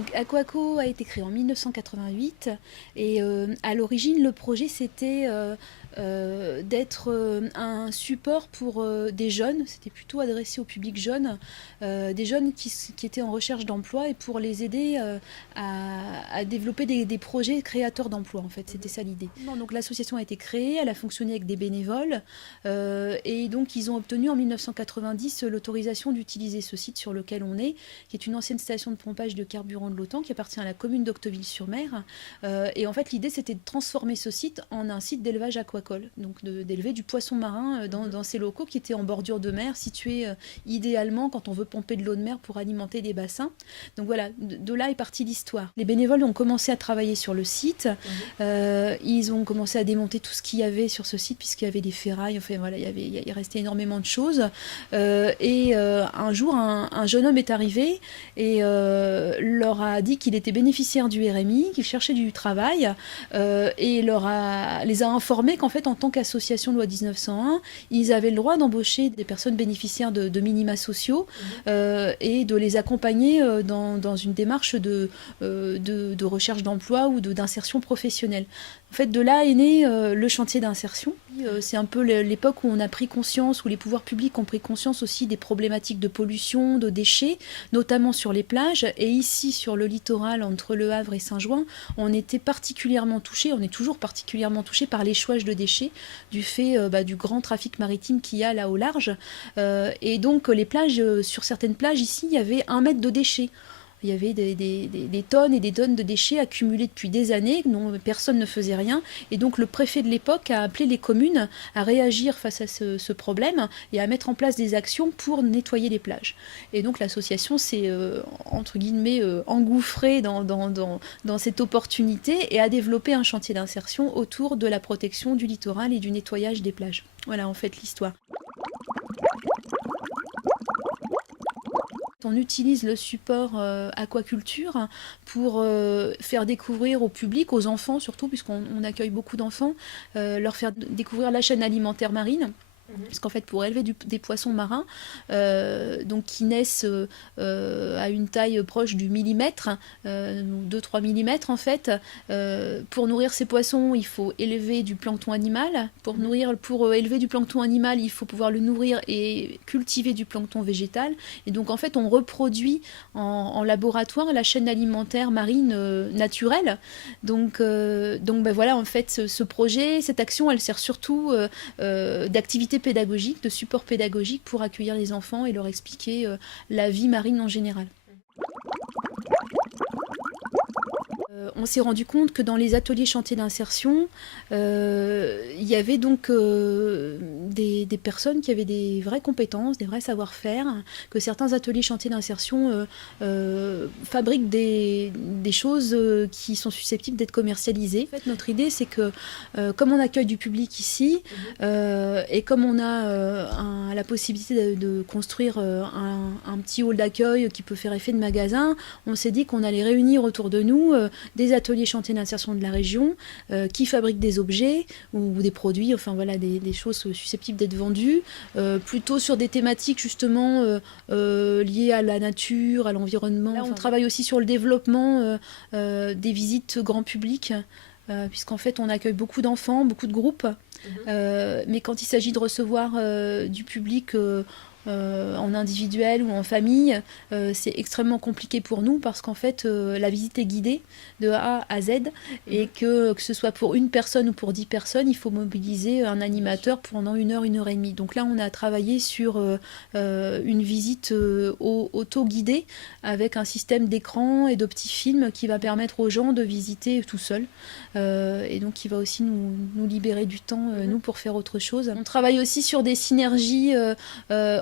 Donc Aquaco a été créé en 1988 et à l'origine le projet c'était d'être un support pour des jeunes, c'était plutôt adressé au public jeune, des jeunes qui étaient en recherche d'emploi et pour les aider à développer des projets créateurs d'emplois en fait, c'était ça l'idée. Donc l'association a été créée, elle a fonctionné avec des bénévoles et donc ils ont obtenu en 1990 l'autorisation d'utiliser ce site sur lequel on est, qui est une ancienne station de pompage de carburant de l'OTAN qui appartient à la commune d'Octeville-sur-Mer. Et en fait, l'idée, c'était de transformer ce site en un site d'élevage aquacole, donc d'élever du poisson marin dans ces locaux qui étaient en bordure de mer, situés idéalement quand on veut pomper de l'eau de mer pour alimenter des bassins. Donc voilà, de là est partie l'histoire. Les bénévoles ont commencé à travailler sur le site. Ils ont commencé à démonter tout ce qu'il y avait sur ce site, puisqu'il y avait des ferrailles, enfin voilà, il restait énormément de choses. Un jour, un jeune homme est arrivé et leur a dit qu'il était bénéficiaire du RMI, qu'il cherchait du travail et les a informés qu'en fait, en tant qu'association loi 1901, ils avaient le droit d'embaucher des personnes bénéficiaires de minima sociaux et de les accompagner dans une démarche de recherche d'emploi ou d'insertion professionnelle. En fait, de là est né le chantier d'insertion. C'est un peu l'époque où on a pris conscience, où les pouvoirs publics ont pris conscience aussi des problématiques de pollution, de déchets, notamment sur les plages. Et ici, sur le littoral, entre Le Havre et Saint-Jouin, on était particulièrement touchés, on est toujours particulièrement touchés par l'échouage de déchets, du fait du grand trafic maritime qu'il y a là au large. Et donc, les plages, sur certaines plages, ici, il y avait 1 mètre de déchets. Il y avait des tonnes et des tonnes de déchets accumulés depuis des années, dont personne ne faisait rien. Et donc le préfet de l'époque a appelé les communes à réagir face à ce problème et à mettre en place des actions pour nettoyer les plages. Et donc l'association s'est, entre guillemets, engouffrée dans cette opportunité et a développé un chantier d'insertion autour de la protection du littoral et du nettoyage des plages. Voilà en fait l'histoire. On utilise le support aquaculture pour faire découvrir au public, aux enfants surtout, puisqu'on accueille beaucoup d'enfants, leur faire découvrir la chaîne alimentaire marine. Parce qu'en fait, pour élever des poissons marins, donc qui naissent à une taille proche du millimètre, 2-3 millimètres en fait, pour nourrir ces poissons, il faut élever du plancton animal. Pour élever du plancton animal, il faut pouvoir le nourrir et cultiver du plancton végétal. Et donc en fait, on reproduit en laboratoire la chaîne alimentaire marine naturelle. Donc voilà, en fait, ce projet, cette action, elle sert surtout d'activité pédagogique, de support pédagogique pour accueillir les enfants et leur expliquer la vie marine en général. On s'est rendu compte que dans les ateliers chantiers d'insertion, il y avait donc des personnes qui avaient des vraies compétences, des vrais savoir-faire, que certains ateliers chantiers d'insertion fabriquent des choses qui sont susceptibles d'être commercialisées. En fait, notre idée, c'est que comme on accueille du public ici, et comme on a la possibilité de construire un petit hall d'accueil qui peut faire effet de magasin, on s'est dit qu'on allait réunir autour de nous des ateliers chantiers d'insertion de la région qui fabriquent des objets ou des produits, enfin voilà, des choses susceptibles d'être vendues, plutôt sur des thématiques justement liées à la nature, à l'environnement. Là, on travaille aussi sur le développement des visites grand public, puisqu'en fait on accueille beaucoup d'enfants, beaucoup de groupes, mais quand il s'agit de recevoir du public en individuel ou en famille, c'est extrêmement compliqué pour nous parce qu'en fait la visite est guidée de A à Z et que ce soit pour une personne ou pour 10 personnes, il faut mobiliser un animateur pendant 1 heure, 1 heure et demie. Donc là on a travaillé sur une visite auto-guidée avec un système d'écran et de petits films qui va permettre aux gens de visiter tout seuls et donc qui va aussi nous libérer du temps nous pour faire autre chose. On travaille aussi sur des synergies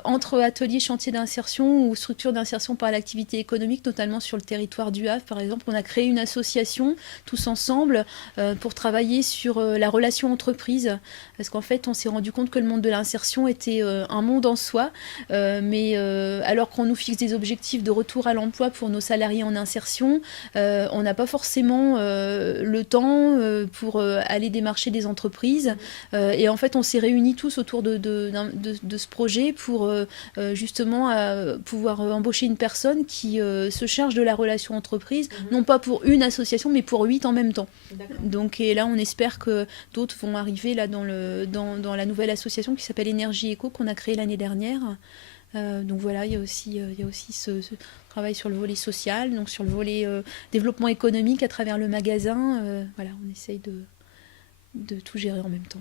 entre ateliers chantiers d'insertion ou structures d'insertion par l'activité économique, notamment sur le territoire du Havre. Par exemple, on a créé une association tous ensemble pour travailler sur la relation entreprise, parce qu'en fait, on s'est rendu compte que le monde de l'insertion était un monde en soi, mais alors qu'on nous fixe des objectifs de retour à l'emploi pour nos salariés en insertion, on n'a pas forcément le temps pour aller démarcher des entreprises. Et en fait, on s'est réunis tous autour de ce projet pour justement pouvoir embaucher une personne qui se charge de la relation entreprise, non pas pour une association, mais pour 8 en même temps. Donc, et là, on espère que d'autres vont arriver là dans la nouvelle association qui s'appelle Énergie Éco, qu'on a créée l'année dernière. Donc voilà, il y a aussi ce travail sur le volet social, donc sur le volet développement économique à travers le magasin. Voilà, on essaye de tout gérer en même temps.